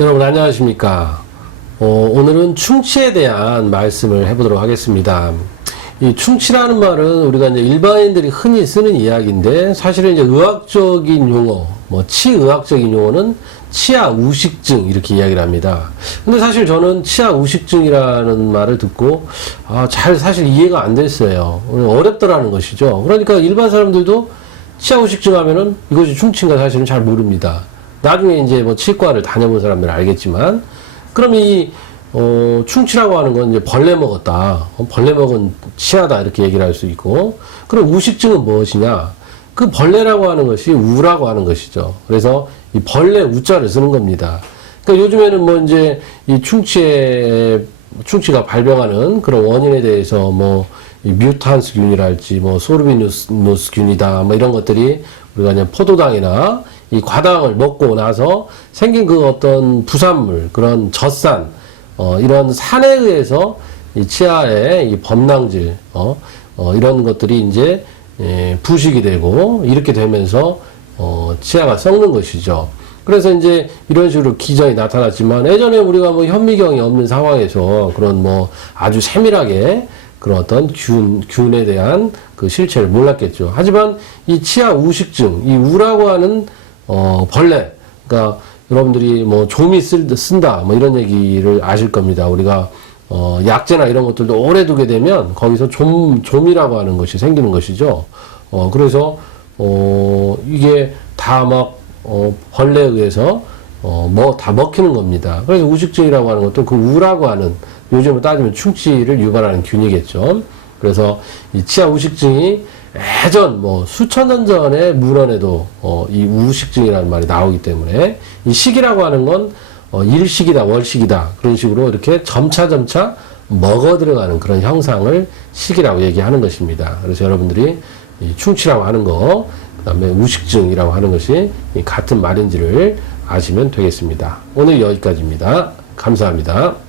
여러분 안녕하십니까? 어, 오늘은 충치에 대한 말씀을 해보도록 하겠습니다. 이 충치라는 말은 우리가 이제 일반인들이 흔히 쓰는 이야기인데 사실은 이제 의학적인 용어, 뭐 치의학적인 용어는 치아 우식증 이렇게 이야기를 합니다. 근데 사실 저는 치아 우식증이라는 말을 듣고 아, 잘 사실 이해가 안 됐어요. 어렵더라는 것이죠. 그러니까 일반 사람들도 치아 우식증 하면은 이것이 충치인가 사실은 잘 모릅니다. 나중에 이제 뭐 치과를 다녀본 사람들은 알겠지만, 그럼 이, 어, 충치라고 하는 건 이제 벌레 먹었다. 어, 벌레 먹은 치아다. 이렇게 얘기를 할 수 있고, 그럼 우식증은 무엇이냐? 그 벌레라고 하는 것이 우라고 하는 것이죠. 그래서 이 벌레 우자를 쓰는 겁니다. 그러니까 요즘에는 뭐 이제 이 충치에, 충치가 발병하는 그런 원인에 대해서 뭐, 이 뮤탄스균이랄지 뭐 소르비누스균이다 뭐 이런 것들이 우리가 그냥 포도당이나 이 과당을 먹고 나서 생긴 그 어떤 부산물 그런 젖산 어 이런 산에 의해서 이 치아에 이 범낭질 어, 어 이런 것들이 이제 예, 부식이 되고 이렇게 되면서 어 치아가 썩는 것이죠. 그래서 이제 이런 식으로 기전이 나타났지만 예전에 우리가 뭐 현미경이 없는 상황에서 그런 뭐 아주 세밀하게 그런 어떤 균, 균에 대한 그 실체를 몰랐겠죠. 하지만 이 치아 우식증, 이 우라고 하는 어, 벌레, 그러니까 여러분들이 뭐 좀이 쓸, 쓴다, 뭐 이런 얘기를 아실 겁니다. 우리가 어, 약재나 이런 것들도 오래 두게 되면 거기서 좀, 좀이라고 하는 것이 생기는 것이죠. 어, 그래서, 어, 이게 다 막, 어, 벌레에 의해서, 어, 뭐, 다 먹히는 겁니다. 그래서 우식증이라고 하는 것도 그 우라고 하는, 요즘으로 따지면 충치를 유발하는 균이겠죠. 그래서 이 치아 우식증이 예전 뭐 수천 년 전의 문헌에도 어, 이 우식증이라는 말이 나오기 때문에 이 식이라고 하는 건 어, 일식이다 월식이다 그런 식으로 이렇게 점차 점차 먹어 들어가는 그런 형상을 식이라고 얘기하는 것입니다. 그래서 여러분들이 이 충치라고 하는 거 그 다음에 우식증이라고 하는 것이 이 같은 말인지를 아시면 되겠습니다. 오늘 여기까지입니다. 감사합니다.